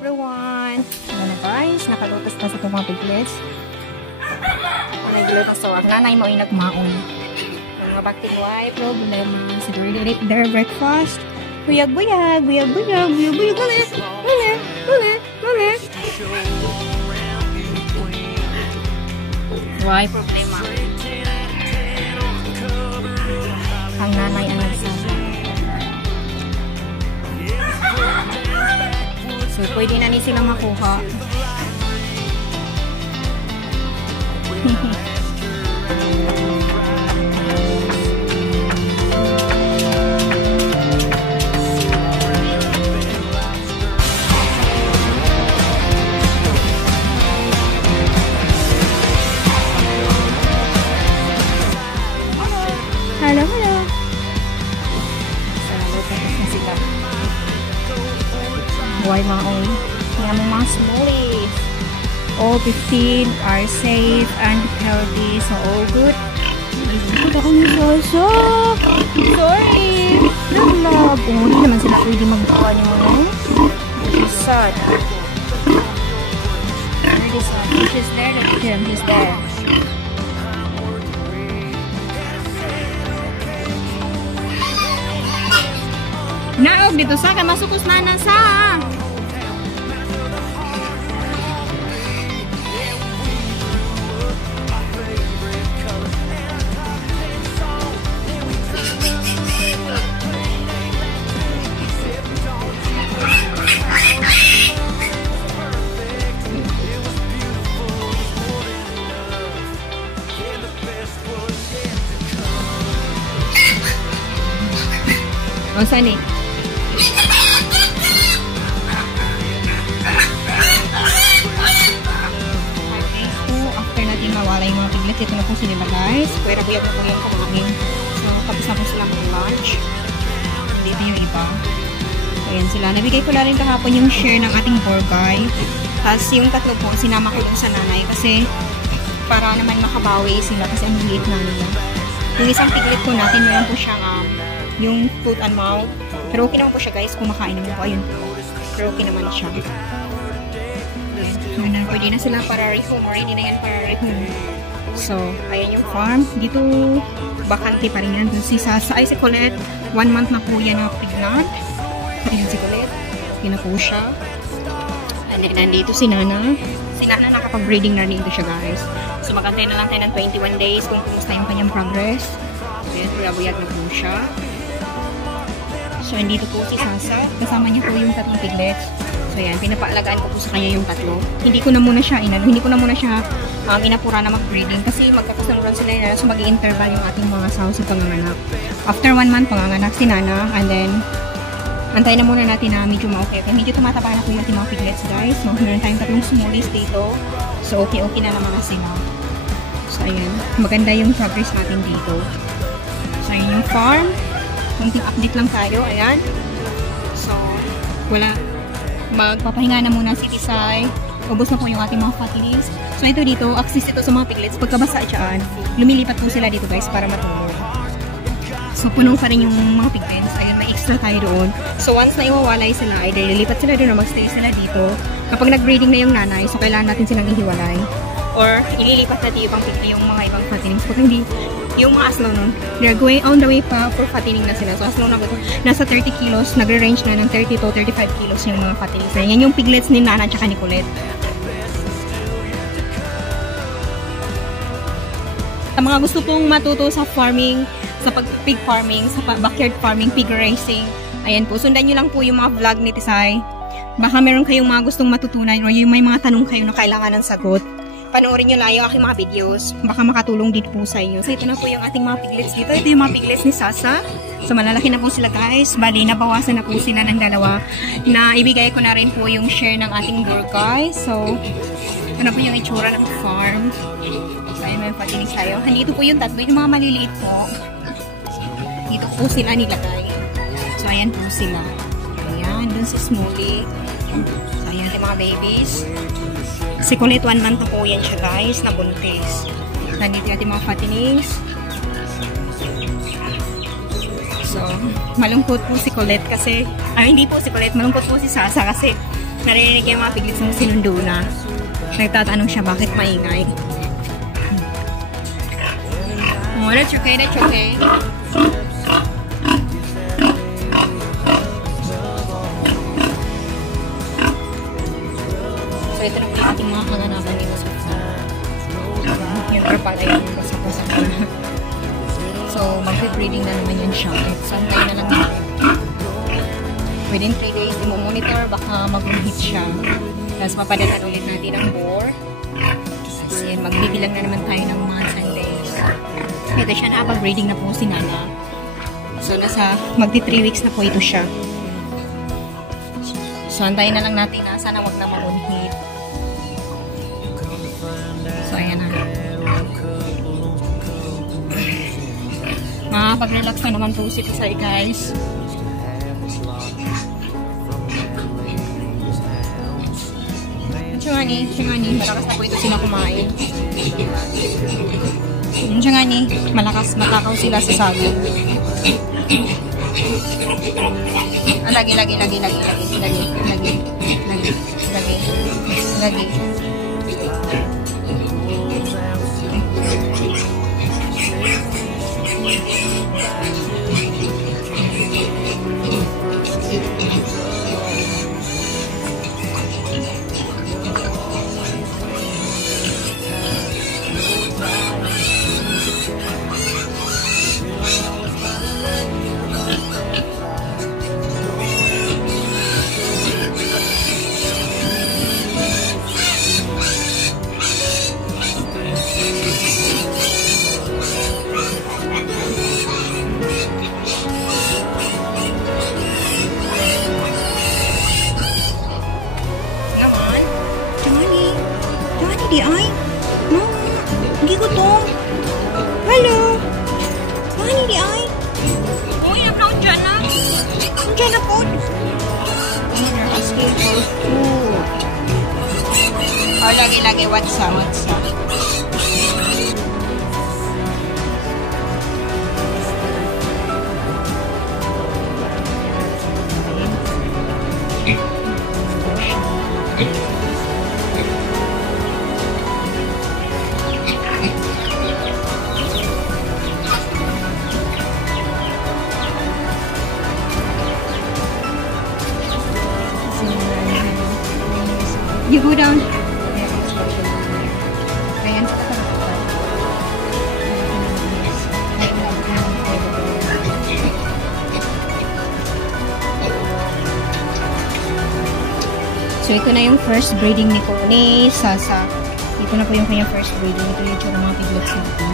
everyone! Ano guys, nakalutas na sa itong mga piglets. Naglutas so, ang nanay mo ay nagmaon. Mga baktiway, problema. Siguro ulit their breakfast. Buyag-buyag, buyag-buyag, buyag-buyag ulit. Ulit, ulit, ulit. Why problema? Ang nanay ang nagsabi. So, pwede na ni silang makuha. Hello, hello. Salamat na sila. Buhay mga oy. Kaya mga smoothies. All 15 are safe and healthy. So, all good. Good ako ni Soso. Sorry. Love. Hindi naman sila pwede magbuka niyo mo. She's sad. Really sad. She's there. Look at him. He's there. Naog dito sa kay masukos na sa. O saan eh? After natin mawala yung mga piglet, ito na po sila guys. Pwera buyag na po yung kamamin. So, tapos na po sila mag-lunch. Dito yung iba. Ayan sila. Nabigay ko na rin kahapon yung share ng ating burgay. Tapos yung tatlo po, sinama ko dun sa nanay. Kasi, para naman makabawi sila kasi ang liit na nila. Yung isang piglet po natin, meron po siyang yung foot and mouth. Pero okay naman po siya guys, kumakain naman po. Ayun. Pero okay naman siya. Ayan, pwede na sila para rehome. Ready na yan para rehome. So, ayan yung farm. Dito, bakante pa rin yan. Si Sasa, ay si Colette. 1 month na po yan na pregnant. Ayan si Colette. Yun na po siya. And nandito si Nana. Si Nana nakapag-breeding na rin dito siya guys. So, magantay na lang tayo ng 21 days kung kumusta yung kanyang progress. Ayan, buyag na po siya. So, andito po si Sasa. Kasama niya po yung tatlong piglets. So, yan. Pinapaalagaan ko po sa kanya yung tatlo. Hindi ko na muna siya inapura na mag-breeding. Kasi magkakasaluran sila yun. So, mag-i-interval yung ating mga saw sa panganganak. After 1 month, panganganak si Nana. And then, antay na muna natin na medyo ma-okay. Medyo tumataba na po yung ating mga piglets, guys. So, meron tayong tatlong smallies dito. So, okay na naman na sila. So, ayan. Maganda yung progress natin dito. So, ayan yung farm. Kunting update lang tayo, ayan. So, wala. Magpapahinga na muna si Tisay. Ubos na po yung ating mga fatties. So, ito dito, access ito sa mga piglets. Pagkabasa dyan, lumilipat po sila dito guys para matulog. So, puno pa rin yung mga piglets. Ayun, may extra tayo doon. So, once na iwawalay sila, either lilipat sila doon o magstay sila dito. Kapag nag-breeding na yung nanay, so kailangan natin silang ihiwalay. Or, ililipat natin yung mga ibang fatties. Pag hindi, yung mga aslaw nun, they're going on the way pa for fattening na sila. So, aslaw na po, nasa 30 kilos, nagre-range na ng 30 to 35 kilos yung mga fattening. So, yan yung piglets ni Nana at ni Colette. Sa mga gusto pong matuto sa farming, sa pig farming, sa backyard farming, pig racing, ayan po, sundan nyo lang po yung mga vlog ni Tisay. Baka meron kayong mga gustong matutunan o yung may mga tanong kayo na kailangan ng sagot. Panoorin nyo lang yung aking mga videos. Baka makatulong din po sa inyo. So, ito na po yung ating mga piglets dito. Ito yung mga piglets ni Sasa. So, malalaki na po sila guys. Bali, nabawasan na po sila ng dalawa. Na ibigay ko na rin po yung share ng ating burgay. So, ito na po yung itsura ng farm. So, ayun, may patinis tayo. Handito po yung tatlo. Yung mga maliliit po. Dito po sila nilagay. So, ayan po sila. Ayan, dun si Smolly. So, ayan yung mga babies. Si Colette 1 month na po yan siya guys, na buntis. Nandito natin mga fattenings. So, malungkot po si Colette kasi, hindi po si Colette, malungkot po si Sasa kasi Narinig yung mga piglits ng sinundo na. Nagtatanong siya bakit maingay. Oh, that's okay, that's okay. So, ito na po yung ating mga kaganapan dito sa yung pala yung basa-basa ko na. So, mag-breeding na naman yan siya. Santay na lang natin. Within 3 days, i-monitor, baka mag-hit siya. Tapos, mapadatan ulit natin ang bore. Tapos, yun, magbibilang na naman tayo ng months and days. Ito siya, nakapag-breeding na po si Nana. So, magdi 3 weeks na po ito siya. So, antayin na lang natin na sana wag na mag-hit. So, ayan na. Makakapag-relax na naman po si Tisay, guys. Tsungani, malakas na po ito sila kumain. Tsungani, malakas, matakaw sila sa saging. Lagi. Di ay? No, hindi ko to. Hello? Mani di ay? Uy, na-brown dyan na. Dyan na po. They're asking for food. Oh, lagi, what's up? You go down. Ayan. So, ito na yung first breeding ni Sasa. Ito na po yung kanyang first breeding. Ito yung tsura mga piglets dito.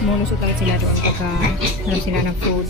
Monusot lang sila doon pagka sila ng food.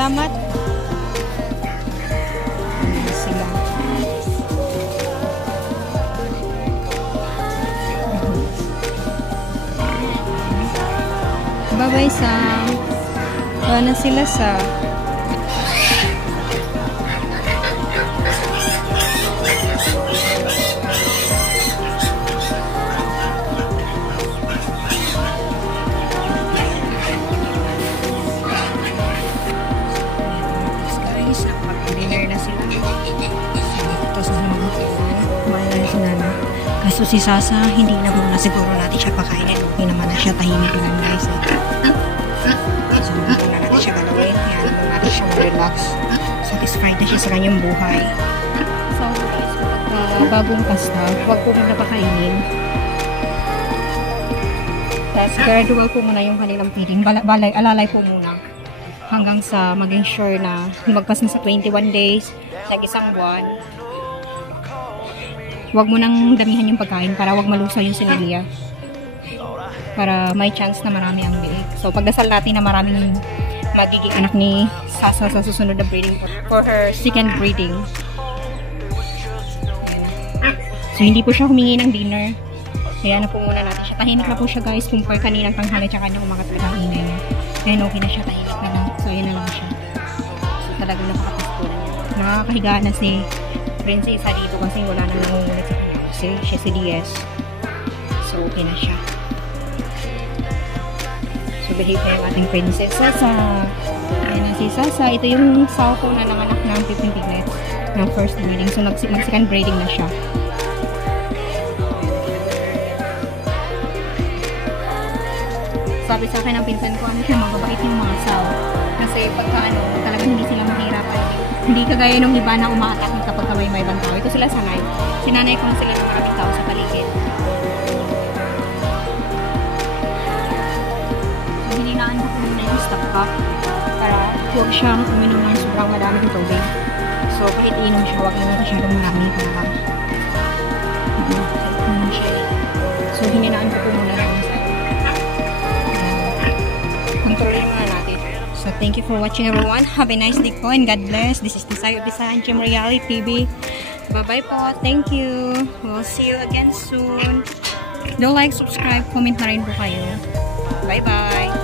Salamat. Ayan sila. Bye-bye, Sam. Wala na sila sa... Guys, nakapag-dinner na sila. Ito sa mga kumain na si Nana. Kaso si Sasa, hindi na muna siguro natin siya pakainin. Okay naman na siya, tahimik lang guys. So, hindi na natin siya galawin. Kaya naman natin siya relax. Satisfied na siya sa kanyang buhay. So, guys, bagong pasta, huwag po muna pakainin. Tapos, gradual po muna yung kanilang feeding. Alalay po muna. Hanggang sa maging sure na lumagpas na sa 21 days, nag-isang buwan. Huwag mo nang damihan yung pagkain para huwag malusaw yung sinalia. Para may chance na marami ang biik. So, pagdasal natin na maraming magiging anak ni Sasa sa susunod na breeding for her second breeding. So, hindi po siya humingi ng dinner. Kaya na po muna natin siya. Tahimik na po siya guys. Compare kaninang tanghali tsaka niya umagat na kainin. Kaya okay na siya. Tahimik na lang. So, yun na lang siya. So, talagang napakapasko na niya. Nakakahiga na si Princess dito kasi wala nang nangungulit sa kanya. Kasi siya si DS. So, okay na siya. So, behave na yung ating Princess Sasa. Ayan na si Sasa. Ito yung sauko na nanganak ng 15 piglets ng first breeding. So, mag-second breeding na siya. Sabi sa akin ng pinsan ko, ano siya, mababait yung mga asaw. Kasi pagka talagang hindi sila mahirapan. Hindi kagaya nung iba na umaatake kapag may ibang tao. Ito sila sanay. Sinanay ko na sila ng maraming tao sa paligid. So, hininaan ko muna yung stock cup para huwag siyang uminom ng sobrang madaming tubig. So, kahit iinom siya, huwag naman masyadong marami. So, hininaan ko po muna yung kontrolin muna natin. So, thank you for watching everyone. Have a nice day po and God bless. This is Desire of Design, Gem Reality TV. Bye-bye po. Thank you. We'll see you again soon. Don't like, subscribe, comment na rin po kayo. Bye-bye.